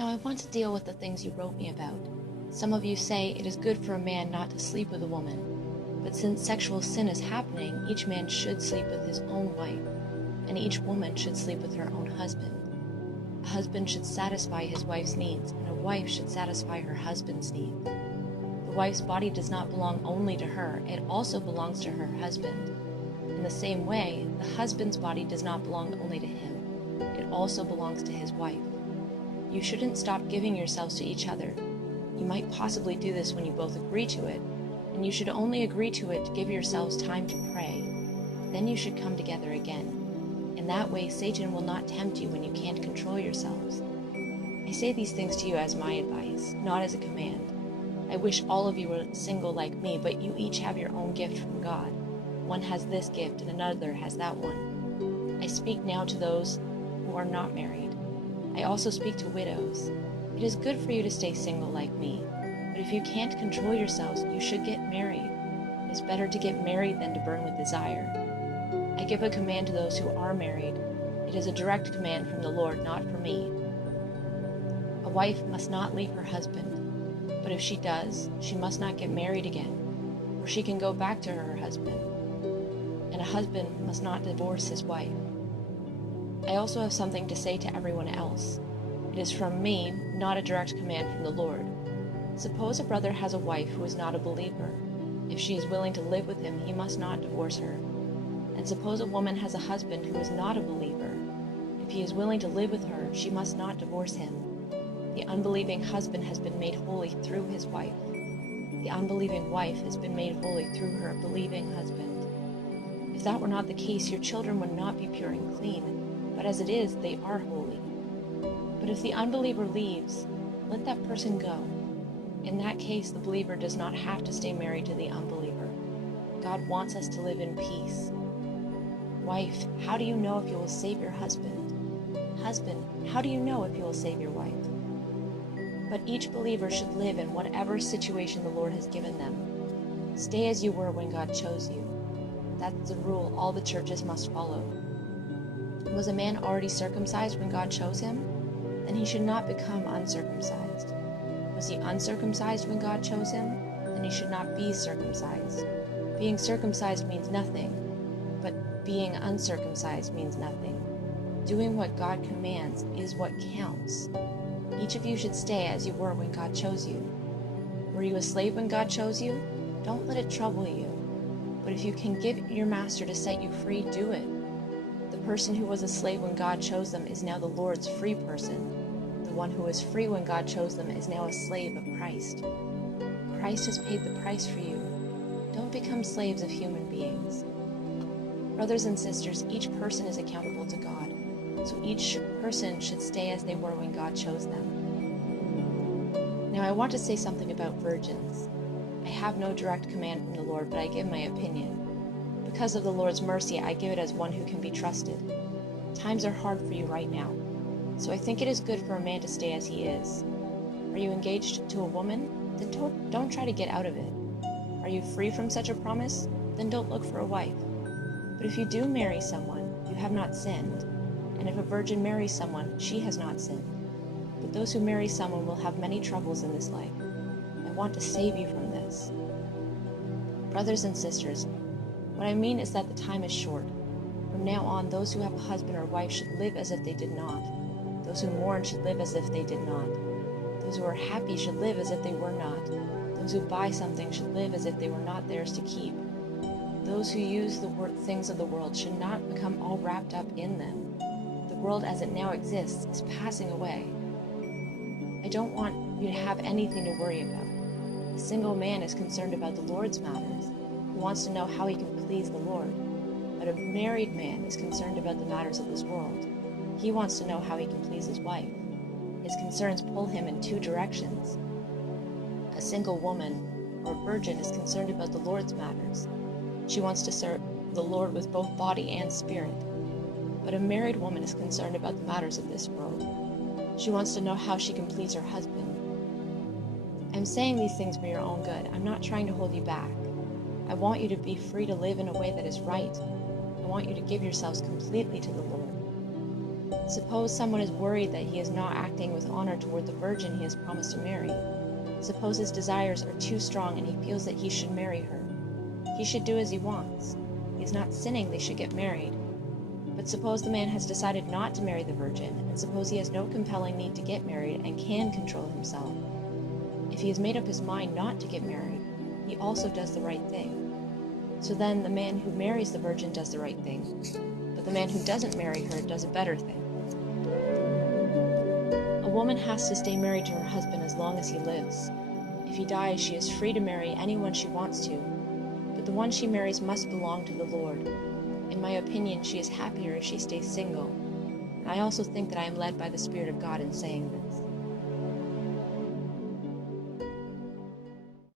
Now I want to deal with the things you wrote me about. Some of you say it is good for a man not to sleep with a woman, but since sexual sin is happening, each man should sleep with his own wife, and each woman should sleep with her own husband. A husband should satisfy his wife's needs, and a wife should satisfy her husband's needs. The wife's body does not belong only to her, it also belongs to her husband. In the same way, the husband's body does not belong only to him, it also belongs to his wife. You shouldn't stop giving yourselves to each other. You might possibly do this when you both agree to it, and you should only agree to it to give yourselves time to pray. Then you should come together again. In that way, Satan will not tempt you when you can't control yourselves. I say these things to you as my advice, not as a command. I wish all of you were single like me, but you each have your own gift from God. One has this gift and another has that one. I speak now to those who are not married. I also speak to widows. It is good for you to stay single like me, but if you can't control yourselves, you should get married. It is better to get married than to burn with desire. I give a command to those who are married. It is a direct command from the Lord, not from me. A wife must not leave her husband, but if she does, she must not get married again, or she can go back to her husband. And a husband must not divorce his wife. I also have something to say to everyone else. It is from me, not a direct command from the Lord. Suppose a brother has a wife who is not a believer. If she is willing to live with him, he must not divorce her. And suppose a woman has a husband who is not a believer. If he is willing to live with her, she must not divorce him. The unbelieving husband has been made holy through his wife. The unbelieving wife has been made holy through her believing husband. If that were not the case, your children would not be pure and clean, but as it is, they are holy. But if the unbeliever leaves, let that person go. In that case, the believer does not have to stay married to the unbeliever. God wants us to live in peace. Wife, how do you know if you will save your husband? Husband, how do you know if you will save your wife? But each believer should live in whatever situation the Lord has given them. Stay as you were when God chose you. That's the rule all the churches must follow. Was a man already circumcised when God chose him? Then he should not become uncircumcised. Was he uncircumcised when God chose him? Then he should not be circumcised. Being circumcised means nothing, but being uncircumcised means nothing. Doing what God commands is what counts. Each of you should stay as you were when God chose you. Were you a slave when God chose you? Don't let it trouble you. But if you can give your master to set you free, do it. The person who was a slave when God chose them is now the Lord's free person. The one who was free when God chose them is now a slave of Christ. Christ has paid the price for you. Don't become slaves of human beings. Brothers and sisters, each person is accountable to God, so each person should stay as they were when God chose them. Now I want to say something about virgins. I have no direct command from the Lord, but I give my opinion. Because of the Lord's mercy, I give it as one who can be trusted. Times are hard for you right now, so I think it is good for a man to stay as he is. Are you engaged to a woman? Then don't try to get out of it. Are you free from such a promise? Then don't look for a wife. But if you do marry someone, you have not sinned. And if a virgin marries someone, she has not sinned. But those who marry someone will have many troubles in this life. I want to save you from this. Brothers and sisters, what I mean is that the time is short. From now on, those who have a husband or wife should live as if they did not. Those who mourn should live as if they did not. Those who are happy should live as if they were not. Those who buy something should live as if they were not theirs to keep. Those who use the things of the world should not become all wrapped up in them. The world as it now exists is passing away. I don't want you to have anything to worry about. A single man is concerned about the Lord's matters. He wants to know how he can please the Lord. But a married man is concerned about the matters of this world. He wants to know how he can please his wife. His concerns pull him in two directions. A single woman or virgin is concerned about the Lord's matters. She wants to serve the Lord with both body and spirit. But a married woman is concerned about the matters of this world. She wants to know how she can please her husband. I'm saying these things for your own good. I'm not trying to hold you back. I want you to be free to live in a way that is right. I want you to give yourselves completely to the Lord. Suppose someone is worried that he is not acting with honor toward the virgin he has promised to marry. Suppose his desires are too strong and he feels that he should marry her. He should do as he wants. He is not sinning, they should get married. But suppose the man has decided not to marry the virgin, and suppose he has no compelling need to get married and can control himself. If he has made up his mind not to get married, he also does the right thing. So then the man who marries the virgin does the right thing, but the man who doesn't marry her does a better thing. A woman has to stay married to her husband as long as he lives. If he dies, she is free to marry anyone she wants to, but the one she marries must belong to the Lord. In my opinion, she is happier if she stays single, and I also think that I am led by the Spirit of God in saying this.